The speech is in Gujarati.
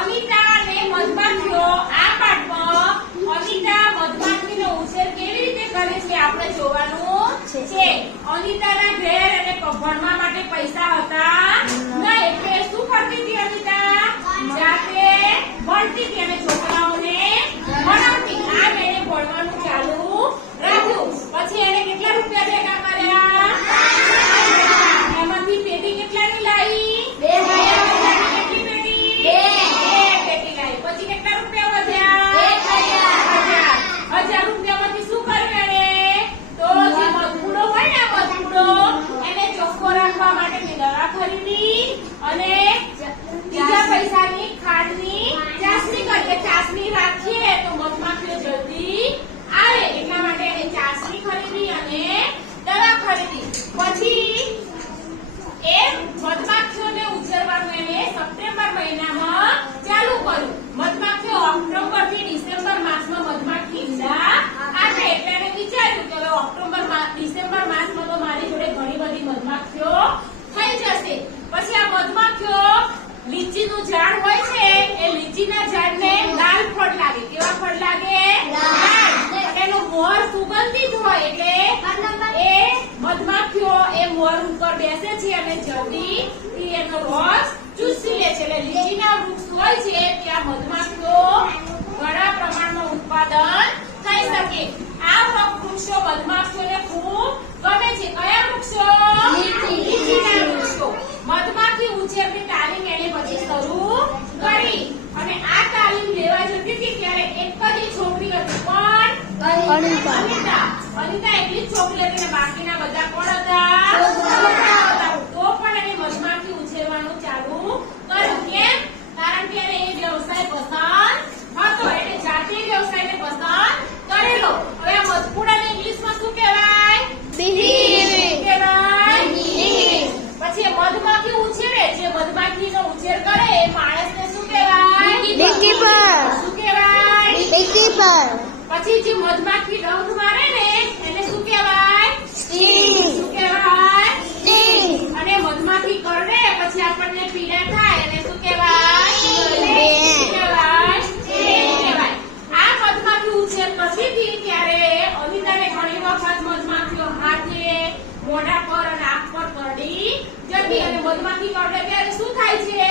અનિતા અને મધમાખીઓ આ પાઠમાં અનિતા મધમાખીનો ઉછેર કેવી રીતે કરે છે આપણે જોવાનું છે. અનિતાના ઘેર અને ભણવા માટે પૈસા હતા નહીં એટલે શું કરતી હતી અનિતા? જાતે ભણતી હતી અને છોકરાઓને ભણાવતી. આમ એને ભણવાનું ચાલુ રાખ્યું. પછી એને કેટલા રૂપિયા ભેગા કર્યા? એમાંથી પેટી કેટલાની લાવી? 2000. કેટલી પેટી? 2 પેટી લાવી. પછી કેટલા રૂપિયા વધ્યા? 1000 રૂપિયામાંથી શું કર્યું એને? તો જે મધપૂડો હોય ને મધપૂડો એને ચોખ્ખો રાખવા માટે મેં દવા ખરીદી અને બીજા પૈસાની ખાંડની ચાસણી કરીએ. ચાસણી રાખીએ તો મધમાખીઓ જલ્દી આવે એટલા માટે એને ચાસણી ખરીદી અને દવા ખરીદી. પછી એ મધમાખીઓને ઉછેરવાનું એને સપ્ટેમ્બર મહિનામાં ચાલુ કર્યું. મધમાખીઓ ઓક્ટોબર થી ડિસેમ્બર માસમાં મધમાખી ઈંડા આપે એટલે એને વિચાર્યું કે હવે ઓક્ટોબર ડિસેમ્બર માસમાં તો મારી જોડે ઘણી બધી મધમાખીઓ થઈ જશે. પછી આ મધમાખીઓ લીચીનું ઝાડ હોય છે એ લીચીના ઝાડને લાલ ફળ લાગે. કેવા ફળ લાગે? લાલ. એનો મોર સુગંધિત હોય એટલે એ મધમાખીઓ એ મોર ઉપર બેસે છે અને જલ્દી એનો રસ ચૂસી લે છે. એટલે લીચીના વૃક્ષ હોય છે ત્યાં મધમાખીઓ ઘણા પ્રમાણમાં ઉત્પાદન થઈ શકે. આ વૃક્ષો મધમાખીઓને ખૂબ ગમે છે. કયા વૃક્ષો? લીચીના વૃક્ષો. મધમાખી ઉછેરની તાલીમ એને પછી શરૂ કરી અને આ તાલીમ લેવા જતી હતી ત્યારે એક જ છોકરી હતી. કોણ? અનિતા. અનિતા એકલી જ છોકરી હતી અને બાકીના બધા કોણ હતા? છોકરાઓ હતા. તો પણ એને મધમાખી ઉછેરવાનું ચાલુ કર્યું. કેમ? કારણ કે એને એ વ્યવસાય પસંદ હતો એટલે જાતે વ્યવસાયને પસંદ કરેલો. હવે આ મધપૂડાને ઇંગ્લિશમાં શું કહેવાય? પછી મધમાખી ઉછેરે જે મધમાખીનો ઉછેર કરે એ માણસને શું કહેવાય? બીકીપર. શું કહેવાય? બીકીપર. પછી જે મધમાખી ડંખ મારે ને એને શું કહેવાય? સ્ટીંગ. શું કહેવાય? સ્ટીંગ. અને મધમાખી કરડે પછી આપણને પીડા થાય એને શું કહેવાય? શું કહેવાય? કહેવાય. આ મધમાખી ઉછેર કરતી હતી ત્યારે અનિતાને ઘણી વખત મધમાખીઓ હાથે મોઢા પર અને આંખ પર કરડી જતી અને મધમાખી કરડે ત્યારે શું થાય છે?